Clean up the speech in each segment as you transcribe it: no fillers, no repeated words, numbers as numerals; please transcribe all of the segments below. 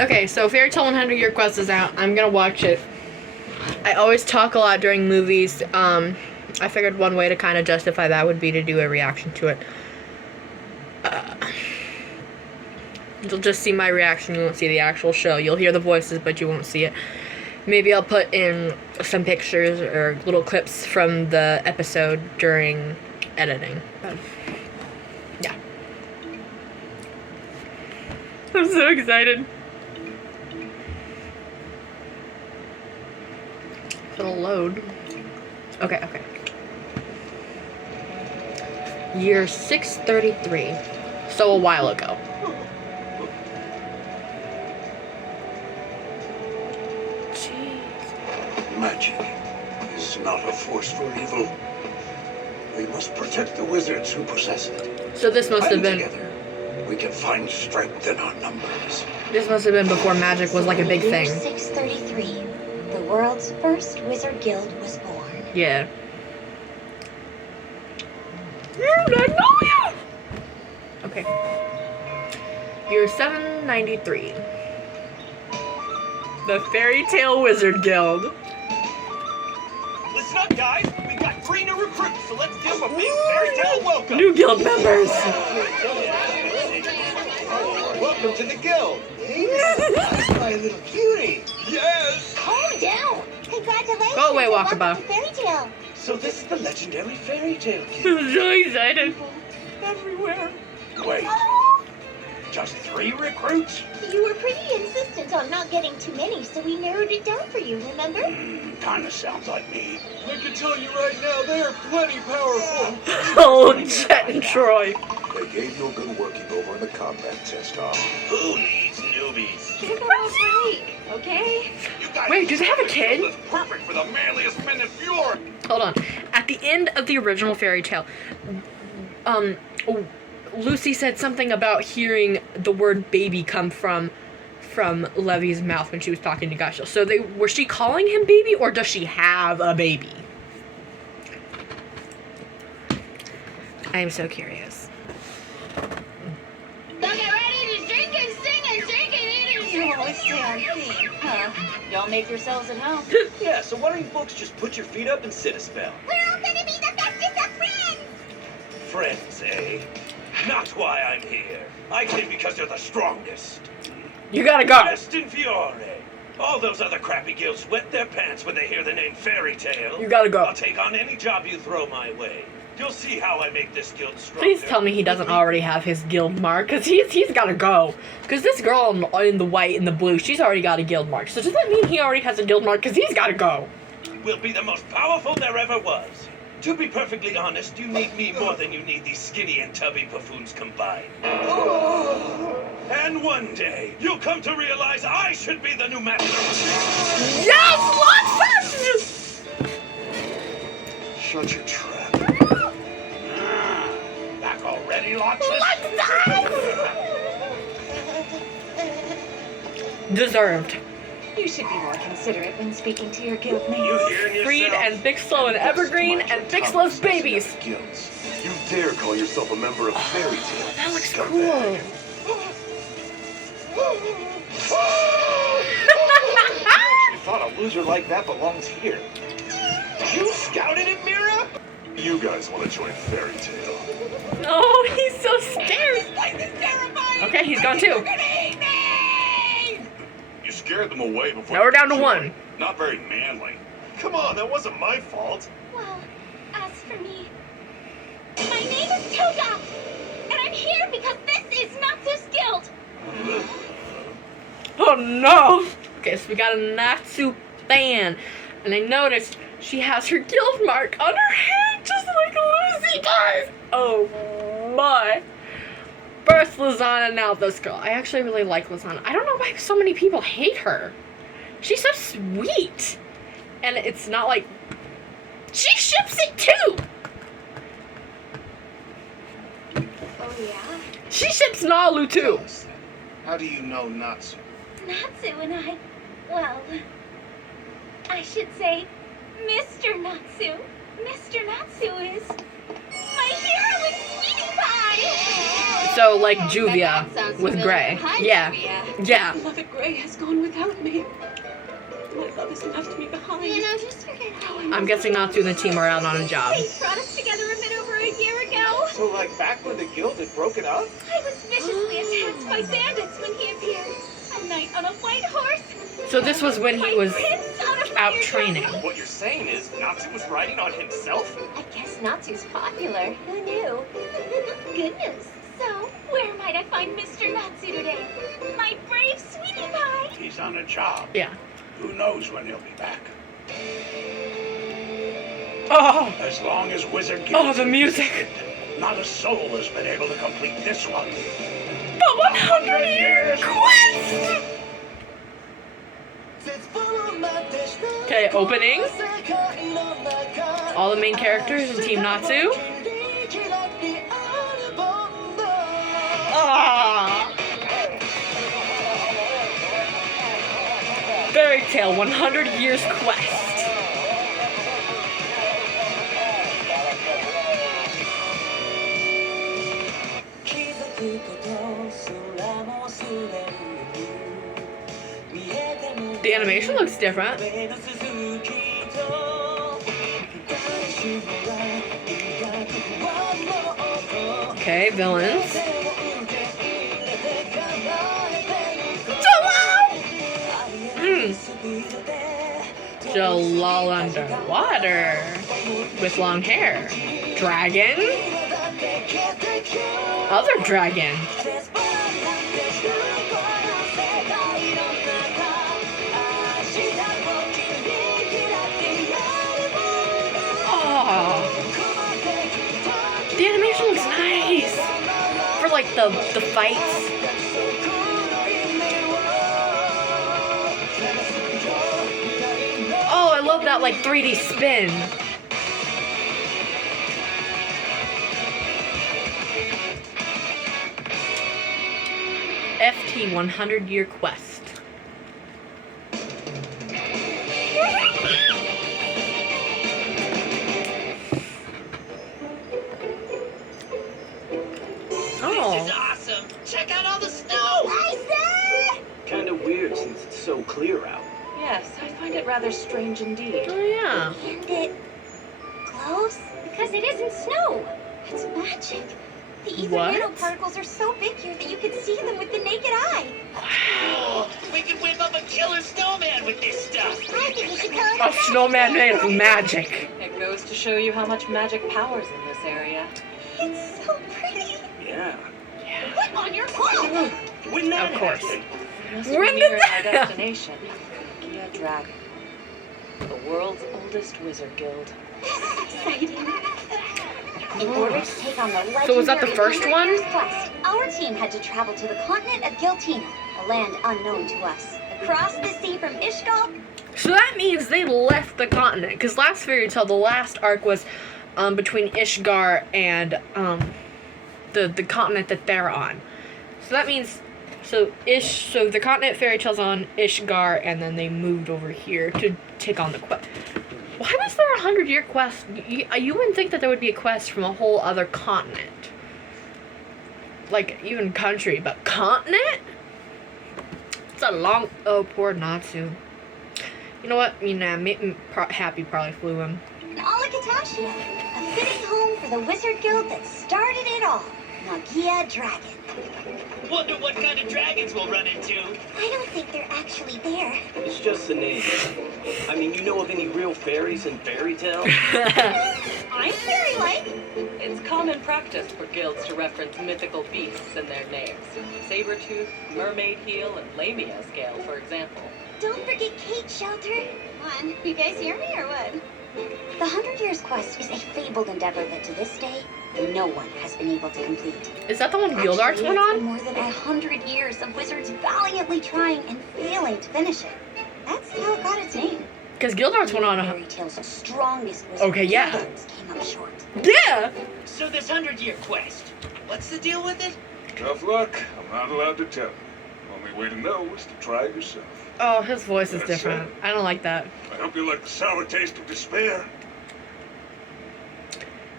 Okay, so Fairy Tail 100 Year Quest is out. I'm gonna watch it. I always talk a lot during movies. I figured one way to kind of justify that would be to do a reaction to it. You'll just see my reaction. You won't see the actual show. You'll hear the voices, but you won't see it. Maybe I'll put in some pictures or little clips from the episode during editing. Yeah. I'm so excited. It'll load. Okay. Year 633. So a while ago. Magic is not a force for evil. We must protect the wizards who possess it. So this must have been... Together, we can find strength in our numbers. This must have been before magic was like a big thing. 633. The world's first wizard guild was born. Yeah. Magnolia! Okay. Year 793. The Fairy Tail Wizard Guild. Listen up, guys. We got 3 new recruits, so let's give them a big Fairy Tail welcome. New guild members. Welcome to the guild. My little cutie. Yes. Calm down. Congratulations. Go away, Welcome Walkabout. to Fairy Tail. So this is the legendary Fairy Tail Guild. I'm so excited. Everywhere. Wait, just 3 recruits? You were pretty insistent on not getting too many, so we narrowed it down for you, remember? Kinda sounds like me. I can tell you right now, they're plenty powerful. Oh, Jet and Troy. They gave you a good working over in the combat test, huh? Who needs newbies? Give them a break, okay? You guys Wait, do they have a kid? is perfect for the manliest men in Fjord. Hold on. At the end of the original Fairy Tale, Lucy said something about hearing the word baby come from Levy's mouth when she was talking to Gasha. So were she calling him baby, or does she have a baby? I am so curious. So get ready to drink and sing and drink and eat and drink. Oh, let's stay on theme, huh? Y'all make yourselves at home. Yeah, so why don't you folks just put your feet up and sit a spell? We're all gonna be the bestest of friends. Friends, eh? Not why I'm here. I came because they're the strongest. You gotta go. Best in Fiore. All those other crappy guilds wet their pants when they hear the name Fairy Tail. You gotta go. I'll take on any job you throw my way. You'll see how I make this guild stronger. Please tell me he doesn't already have his guild mark, because he's gotta go. Because this girl in the white and the blue, she's already got a guild mark. So does that mean he already has a guild mark? Because he's gotta go. We'll be the most powerful there ever was. To be perfectly honest, you need me more than you need these skinny and tubby buffoons combined. And one day, you'll come to realize I should be the new master. Yes! Lots Shut your trap. Back already, Loxus? Deserved. You should be more considerate when speaking to your guildmates. You hearing yourself? Freed and Big Slow and Evergreen and Big Slow's babies. Guilds. You dare call yourself a member of Fairy Tail? That looks scumbag. You thought a loser like that belongs here. You scouted it, Mira? You guys want to join Fairy Tail? Oh, he's so scared. Okay, he's gone too. You scared them away before. Now we're down to you 1. joined. Not very manly. Come on, that wasn't my fault. Well, as for me, my name is Toga, and I'm here because this is Natsu's guild. Oh no! Okay, so we got a Natsu fan. And I noticed she has her guild mark on her hand, just like Lucy does. Oh my. First Lizana, now this girl. I actually really like Lizana. I don't know why so many people hate her. She's so sweet. And it's not like... She ships it too! Oh, yeah? She ships Nalu too. How do you know Natsu? Natsu and I, well, I should say Mr. Natsu. Mr. Natsu is my hero in Sweetie Pie! So like That Juvia sounds with familiar. Gray. Hi, Yeah. Juvia. Yeah. Beloved Gray has gone without me. My love has left me behind. You know, just forget how I I'm guessing Natsu and the team are out on a job. They brought us together a bit over a year ago. So, like, back when the guild had broken up? I was viciously attacked by bandits when he appeared. A knight on a white horse. So this was when he was out training. What you're saying is Natsu was riding on himself? I guess Natsu's popular. Who knew? Good news. So, where might I find Mr. Natsu today? My brave sweetie pie. He's on a job. Yeah. Who knows when he'll be back? Oh, As long as Wizard Guild oh, the music. not a soul has been able to complete this one. The 100-year quest. Okay, opening. All the main characters in Team Natsu. Ah. Fairy Tale 100 Years Quest. The animation looks different. Okay, villains. Jalal underwater with long hair. Dragon. Other dragon. Oh, the animation looks nice for like the fights. Oh, I love that like 3D spin. FT 100 Year Quest. This is awesome. Check out all the snow. Kinda weird since it's so clear out. Yes, I find it rather strange indeed. Oh yeah. And it glows because it isn't snow. It's magic. The ether What? nanoparticles are so big here that you can see them with the naked eye. Oh, we can whip up a killer snowman with this stuff. I think we should call it A snowman made of magic. It goes to show you how much magic powers in this area. It's so pretty. Yeah. Put on your clothes. When that Of course. happened, We must When be did nearing that our destination, Gia Dragon, the world's oldest wizard guild. Exciting. In order to take on the legendary So was that the first 100 one? Years quest, our team had to travel to the continent of Giltina, a land unknown to us. Across the sea from Ishgal. So that means they left the continent. Because last Fairy Tale, the last arc was between Ishgar and the continent that they're on. So that means so the continent Fairy Tale's on Ishgar, and then they moved over here to take on the quest. Why was there a 100-year quest? You wouldn't think that there would be a quest from a whole other continent. Like, even country, but continent? It's a long... Oh, poor Natsu. You know what? Happy probably flew him. Alakatashia, a fitting home for the wizard guild that started it all. Nagia Dragon. wonder what kind of dragons we'll run into. I don't think they're actually there. It's just the name. I mean, you know of any real fairies in Fairy Tale? I'm fairy-like. It's common practice for guilds to reference mythical beasts in their names. Sabertooth, Mermaid Heel, and Lamia Scale, for example. Don't forget Kate Shelter. One, you guys hear me or what? The 100 Years Quest is a fabled endeavor that to this day, no one has been able to complete. Is that the one Guildarts Actually, went it's on? been more than 100 years of wizards valiantly trying and failing to finish it. That's how it got its name. Because Guildarts went on Fairy Tale's strongest wizard, Okay, yeah. Guildarts, came up short. Yeah! So this 100-year quest, what's the deal with it? Tough luck. I'm not allowed to tell you. Only way to know is to try it yourself. Oh, his voice is That's different. it. I don't like that. I hope you like the sour taste of despair.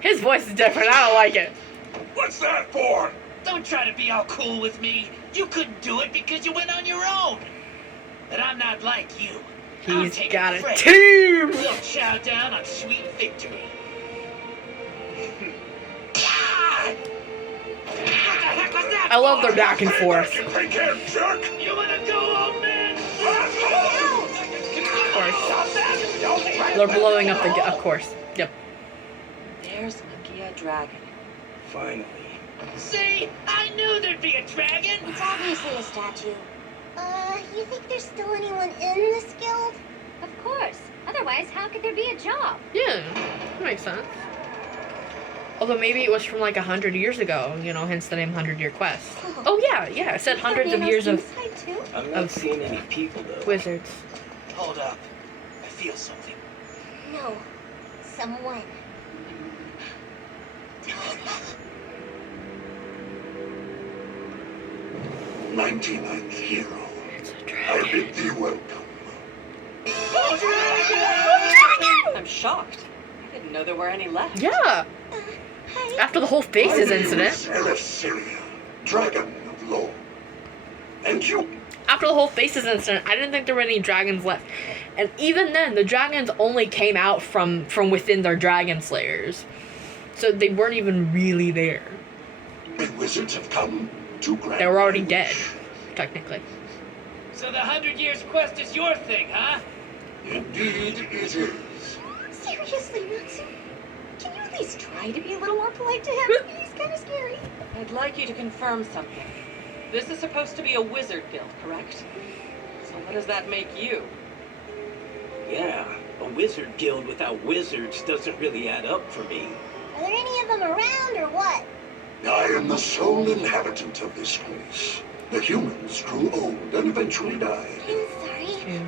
His voice is different. I don't like it. What's that for? Don't try to be all cool with me. You couldn't do it because you went on your own. But I'm not like you. I'll He's take got a credit. team! We'll chow down on sweet victory. God! What the heck was that? I love their for? back and forth. You think you're jerk? You wanna go, old man? Of course. They're blowing up the... Of course. Yep. There's Magia Dragon. Finally. See? I knew there'd be a dragon! It's obviously a statue. You think there's still anyone in this guild? Of course. Otherwise, how could there be a job? Yeah. That makes sense. Although maybe it was from like 100 years ago, you know, hence the name 100-Year Quest. Oh yeah, it said hundreds of years of Inside too? I'm not Of- seeing any people though. wizards. Hold up. I feel something. No. Someone. 99th hero. It's a I dragon. bid thee welcome. I'm shocked. I didn't know there were any left. Yeah. Hi. After the whole Faces My name incident. is Elefsiria, Dragon of Law. And you? After the whole Faces incident, I didn't think there were any dragons left. And even then, the dragons only came out from within their dragon slayers. So they weren't even really there. The wizards have come to grant They were already my dead, wish. technically. So the 100 Years Quest is your thing, huh? Indeed it is. Seriously, Natsu? Can you at least try to be a little more polite to him? He's kind of scary. I'd like you to confirm something. This is supposed to be a wizard guild, correct? So what does that make you? Yeah, a wizard guild without wizards doesn't really add up for me. Are there any of them around or what? I am the sole inhabitant of this place. The humans grew old and eventually died. I'm sorry.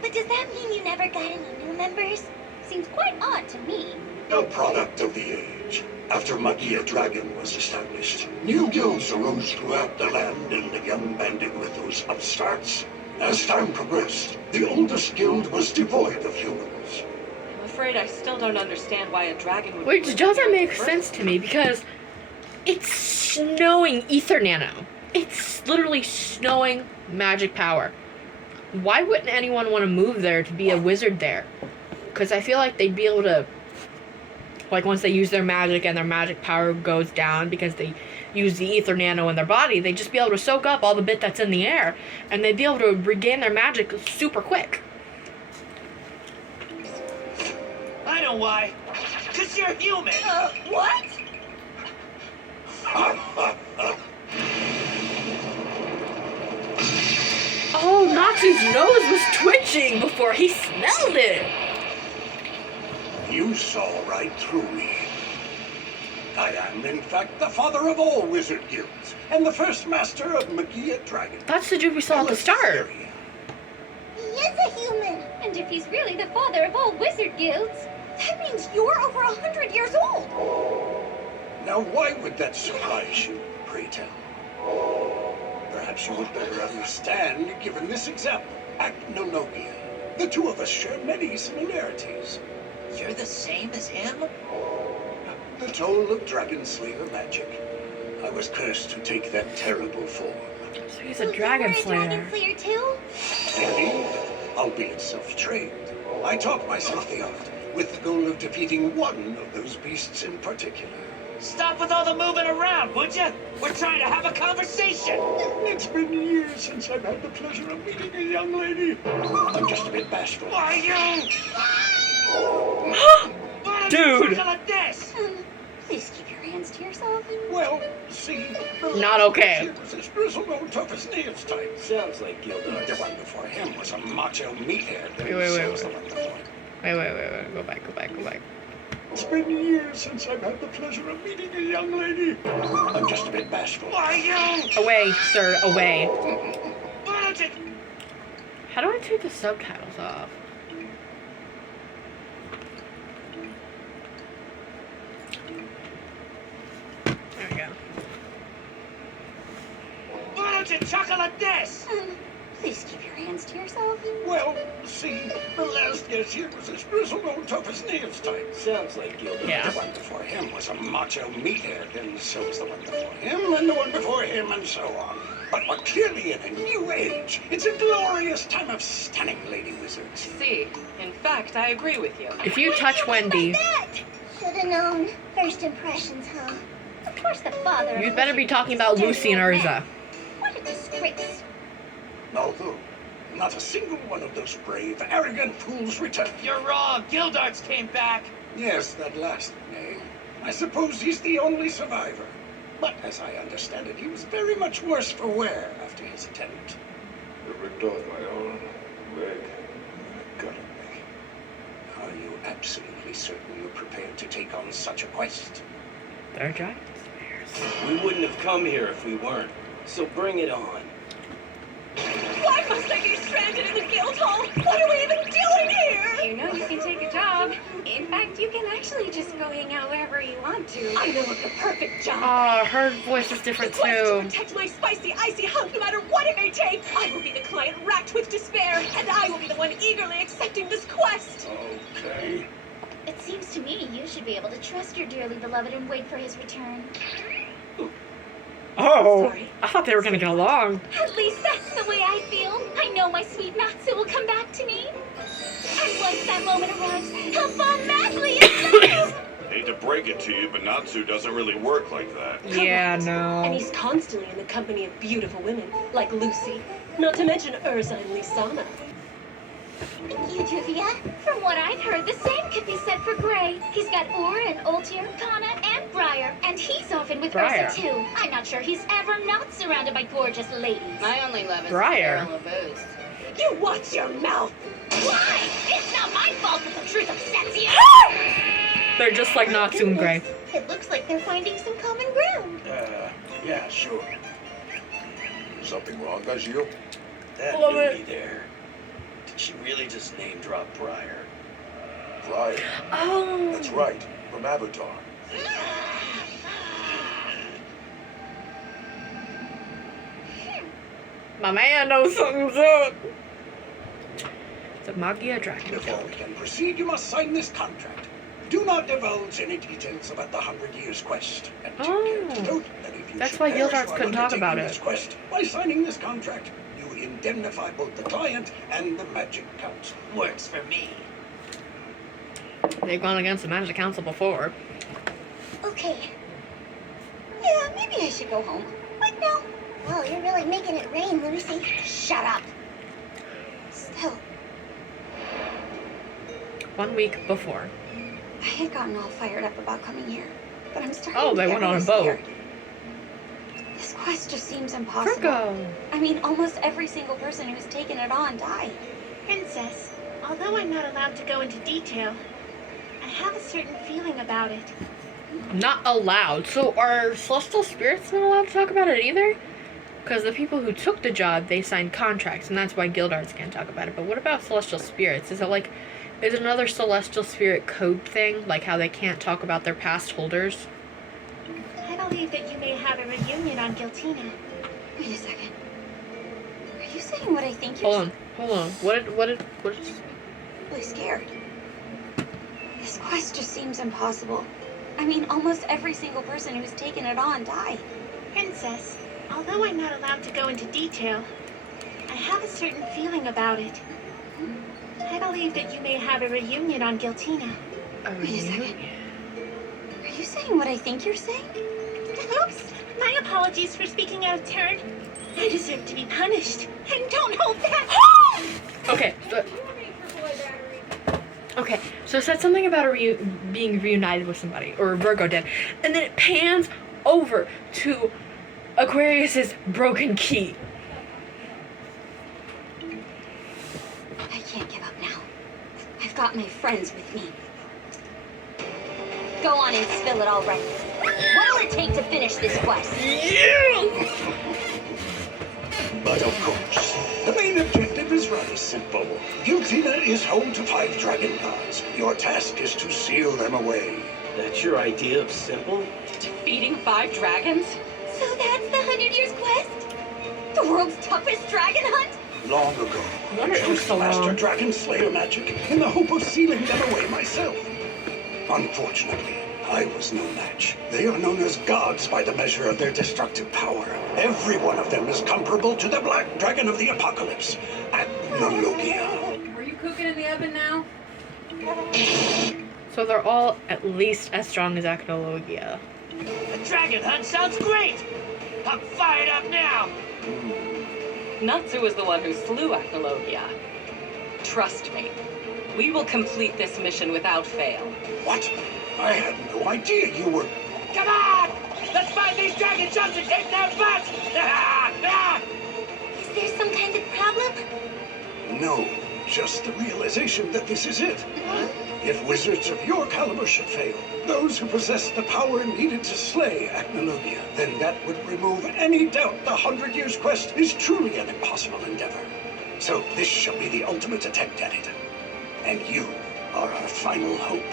But does that mean you never got any new members? Seems quite odd to me. A product of the age. After Magia Dragon was established, new guilds arose throughout the land and began banding with those upstarts. As time progressed, the oldest guild was devoid of humans. I'm afraid I still don't understand why a dragon would. Which doesn't make sense to me because it's snowing ether nano. It's literally snowing magic power. Why wouldn't anyone want to move there to be a wizard there? Because I feel like they'd be able to, like once they use their magic and their magic power goes down because they use the ether nano in their body, they'd just be able to soak up all the bit that's in the air and they'd be able to regain their magic super quick. I know why. 'Cause you're human. What? Oh, Natsu's nose was twitching before he smelled it. You saw right through me. I am, in fact, the father of all wizard guilds, and the first master of Magia Dragon. That's the dude we saw at the start. Elefsiria. He is a human. And if he's really the father of all wizard guilds, that means you're over 100 years old. Now, why would that surprise you, pray tell? Perhaps you would better understand, given this example. Acnonogia. The two of us share many similarities. You're the same as him? The toll of Dragon Slayer magic. I was cursed to take that terrible form. So he's a dragon You were a slayer. dragon slayer too? Indeed, albeit self-trained. I taught myself the art, with the goal of defeating one of those beasts in particular. Stop with all the moving around, would you? We're trying to have a conversation. It's been years since I've had the pleasure of meeting a young lady. I'm just a bit bashful. Why you? Why don't Dude. you chuckle at this? Please keep your hands to yourself. Well, see, Not okay. It was this grizzled old tough as nails type. Sounds like The Gildar. one before him was a macho meathead. Wait. So was the one before. Wait. Go back. It's been years since I've had the pleasure of meeting a young lady. I'm just a bit bashful. Why you? Away, sir, away. Why don't you? How do I take the subtitles off? There we go. Why don't you chuckle at this? Please keep your hands to yourself. Well, see, the last cashier was as grizzled old tough as nails type. Sounds like Gildart. Yeah. The one before him was a macho meathead, and so was the one before him, and the one before him, and so on. But we're clearly in a new age. It's a glorious time of stunning lady wizards. See, in fact, I agree with you. If you touch Wendy, Should have known. First impressions, huh? Of course the father of you'd better be Wizard talking is about dirty Lucy and old man. Urza. What a disgrace. Although, not a single one of those brave, arrogant fools returned. You're wrong. Gildarts came back. Yes, that last name. I suppose he's the only survivor. But as I understand it, he was very much worse for wear after his attempt. They ripped off my own leg. Gutted me. Are you absolutely certain you're prepared to take on such a quest? They're giants. We wouldn't have come here if we weren't. So bring it on. Why must I be stranded in the guild hall? What are we even doing here? You know you can take a job. In fact, you can actually just go hang out wherever you want to. I know of the perfect job. Oh, her voice is different The quest to too. protect my spicy, icy hunk no matter what it may take. I will be the client racked with despair, and I will be the one eagerly accepting this quest. Okay. It seems to me you should be able to trust your dearly beloved and wait for his return. Oh, Sorry. I thought they were gonna get along. At least that's the way I feel. I know my sweet Natsu will come back to me. And once that moment arrives, he'll fall madly in love. Hate to break it to you, but Natsu doesn't really work like that. Yeah, And no. he's constantly in the company of beautiful women, like Lucy. Not to mention Urza and Lisana. Thank you, Juvia. From what I've heard, the same could be said for Gray. He's got Ur and Ultir, Kana, and Briar. And he's often with Briar. Ursa, too. I'm not sure he's ever not surrounded by gorgeous ladies. My only love is Briar. the barrel of booze. You watch your mouth. Why? It's not my fault that the truth upsets you. They're just like Natsu and Gray. It looks like they're finding some common ground. Yeah, sure. Something wrong, Gajil? That Love newbie it. there. Did she really just name drop Briar? Briar. Oh. That's right. From Avatar. My man knows something's up. The Magia Dragon Before Guild. we can proceed, you must sign this contract. Do not divulge any details about the 100 Years quest. And take care to note that if you That's should why perish Gildarts while couldn't talk undertaking about this it. quest, by signing this contract, you indemnify both the client and the Magic Council. Works for me. They've gone against the Magic Council before. Okay. Yeah, maybe I should go home. But no. Well, you're really making it rain, Lucy. Shut up. Still, 1 week before. I had gotten all fired up about coming here, but I'm starting Oh, to they get went on really a boat. scared. This quest just seems impossible. Virgo. I mean, almost every single person who's taken it on died. Princess, although I'm not allowed to go into detail, I have a certain feeling about it. Not allowed. So are celestial spirits not allowed to talk about it either? Because the people who took the job, they signed contracts, and that's why Gildarts can't talk about it. But what about celestial spirits? Is it another celestial spirit code thing? Like how they can't talk about their past holders? I believe that you may have a reunion on Giltina. Wait a second. Are you saying what I think you're Hold on. What did really scared? This quest just seems impossible. I mean, almost every single person who's taken it on died. Princess, although I'm not allowed to go into detail, I have a certain feeling about it. I believe that you may have a reunion on Giltina. Wait a second. Are you saying what I think you're saying? Oops, my apologies for speaking out of turn. I deserve to be punished. And don't hold back. Okay. Okay, so it said something about being reunited with somebody, or Virgo did, and then it pans over to Aquarius's broken key. I can't give up now. I've got my friends with me. Go on and spill it all right. What will it take to finish this quest? But of course, the main objective is rather simple. Giltina is home to 5 dragon gods. Your task is to seal them away. That's your idea of simple? Defeating 5 dragons? So that's the 100 Years quest? The world's toughest dragon hunt? long ago. I wonder I if chose it's to so master long. Dragon Slayer magic in the hope of sealing them away myself. Unfortunately, I was no match. They are known as gods by the measure of their destructive power. Every one of them is comparable to the Black Dragon of the Apocalypse, Ethnologia. Are you cooking in the oven now? So they're all at least as strong as Ethnologia. A dragon hunt sounds great! I'm fired up now! Natsu was the one who slew Ethnologia. Trust me, we will complete this mission without fail. What? I had no idea you were... Come on! Let's find these dragon chumps and take their butts! Is there some kind of problem? No, just the realization that this is it. If wizards of your caliber should fail, those who possess the power needed to slay Ethnologia, then that would remove any doubt the 100 Years quest is truly an impossible endeavor. So this shall be the ultimate attempt at it. And you are our final hope.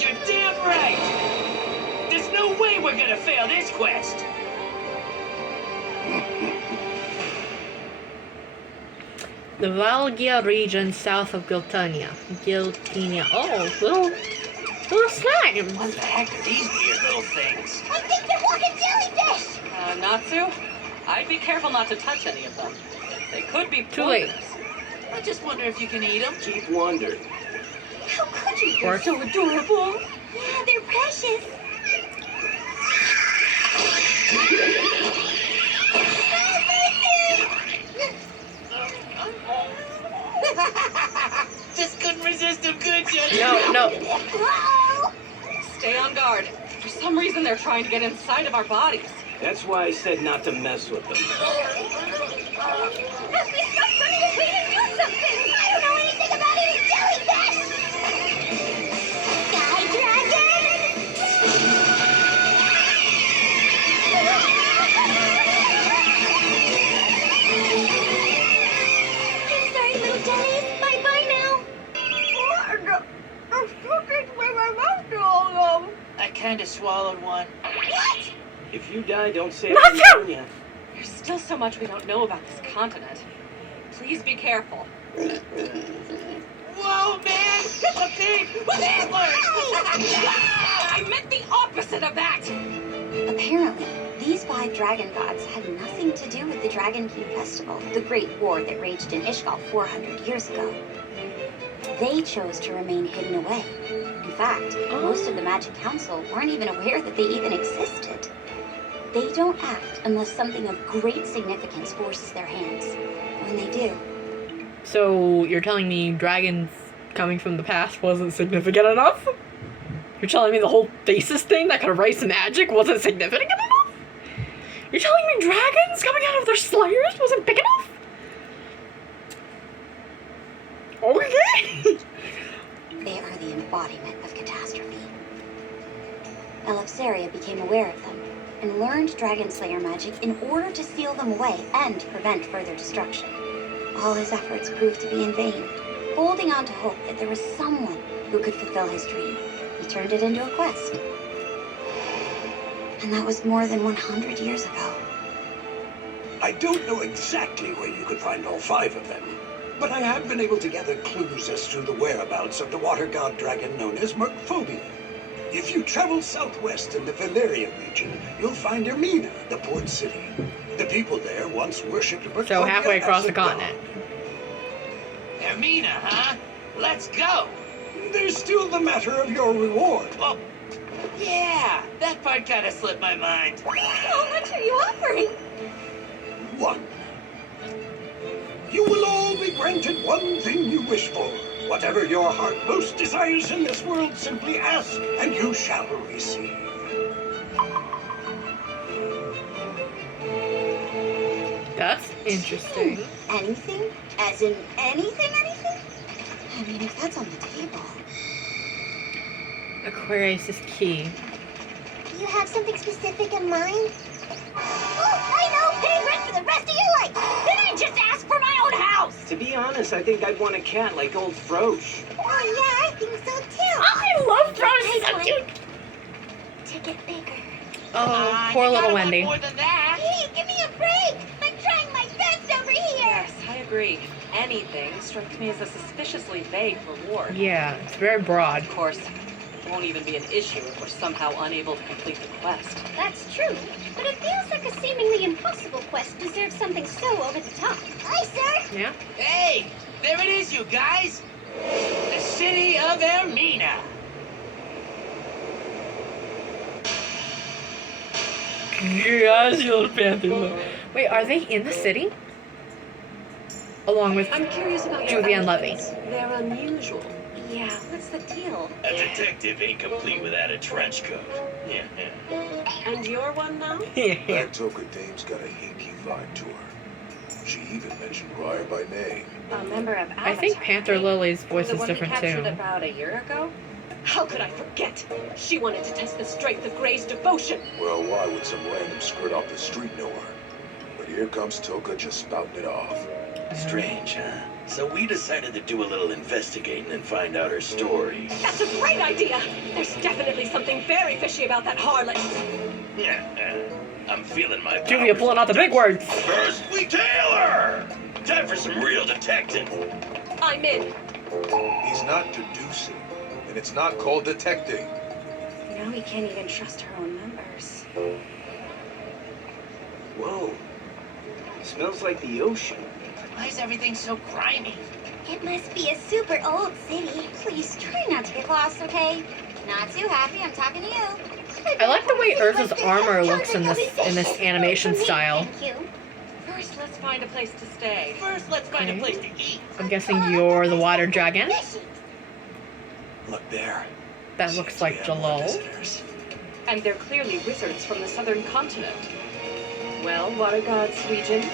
You're damn right! There's no way we're gonna fail this quest! The Valgia region south of Giltania. Oh, little slime. What the heck are these weird little things? I think they're walking jellyfish! Natsu, I'd be careful not to touch any of them. They could be Too late. poisonous. I just wonder if you can eat them. Keep wondering. How could you? Of course. So adorable. Yeah, they're precious. Just couldn't resist them, could you? No. Uh-oh. Stay on guard. For some reason, they're trying to get inside of our bodies. That's why I said not to mess with them. Look, we struck money if we can do something. I don't know anything about eating jellyfish. Sky dragon. I'm sorry, little jellies. Bye-bye now. I'm stuck where my mouth belongs. I kinda swallowed one. What? If you die, don't say Matthew! pneumonia. There's still so much we don't know about this continent. Please be careful. Whoa, man! It's a pig with antlers! I meant the opposite of that! Apparently, these 5 dragon gods had nothing to do with the Dragon King Festival, the great war that raged in Ishgal 400 years ago. They chose to remain hidden away. In fact, most of the Magic Council weren't even aware that they even existed. They don't act unless something of great significance forces their hands. When they do, So you're telling me dragons coming from the past wasn't significant enough? You're telling me the whole Thesis thing that could erase magic wasn't significant enough? You're telling me dragons coming out of their slayers wasn't big enough? Okay. they are the embodiment of catastrophe. Elefsaria became aware of them and learned Dragon Slayer magic in order to seal them away and prevent further destruction. All his efforts proved to be in vain. Holding on to hope that there was someone who could fulfill his dream, he turned it into a quest. And that was more than 100 years ago. I don't know exactly where you could find all 5 of them, but I have been able to gather clues as to the whereabouts of the water god dragon known as Merkphobia. If you travel southwest in the Valeria region, you'll find Ermina, the port city. The people there once worshipped Merkphobia. So halfway across as the a god. continent. Ermina, huh? Let's go! There's still the matter of your reward. Oh, yeah! That part kinda slipped my mind. How much are you offering? 1. You will all be granted one thing you wish for. Whatever your heart most desires in this world, simply ask, and you shall receive. That's interesting. Anything? As in anything? I mean, if that's on the table. Aquarius' key. Do you have something specific in mind? Oh, I know! Paying rent for the rest of your life! Then I just ask for my own house! To be honest, I think I'd want a cat like old Frosh. Oh, yeah, I think so too. I love Frosh, he's so cute. To get bigger. Oh, poor you little gotta want Wendy. more than that. agree. Anything strikes me as a suspiciously vague reward. Yeah, it's very broad. Of course, it won't even be an issue if we're somehow unable to complete the quest. That's true, but it feels like a seemingly impossible quest deserves something so over the top. Hi, sir! Yeah. Hey, there it is, you guys. The city of Ermina. Yes, you Panther. Wait, are they in the city? Along with I'm curious about your Julian Levy. outfits. They're unusual. Yeah, what's the deal? A detective ain't complete without a trench coat. Yeah. And you're one now? That Toka dame's got a hinky vibe to her. She even mentioned Briar by name. A member of Avatar. I think Panther Lily's voice The is one we different captured too. about a year ago? How could I forget? She wanted to test the strength of Gray's devotion. Well, why would some random skirt off the street know her? But here comes Toka just spouting it off. Strange, huh? So we decided to do a little investigating and find out her story. That's a great idea. There's definitely something very fishy about that harlot. Yeah, I'm feeling my Julia powers. pulling out the big words. First, we tail her! Time for some real detecting. I'm in. He's not deducing, and it's not called detecting. Now we can't even trust her own members. Whoa. Smells like the ocean. Why is everything so grimy? It must be a super old city. Please try not to get lost, okay? Not too happy, I'm talking to you. I like the way Urza's armor looks in this animation style. Thank you. First, let's find a place to stay. First, let's find Okay. a place to eat. I'm guessing you're the water dragon. Look there. That looks like Jalal. Visitors. And they're clearly wizards from the southern continent. Well, water gods, Suijin,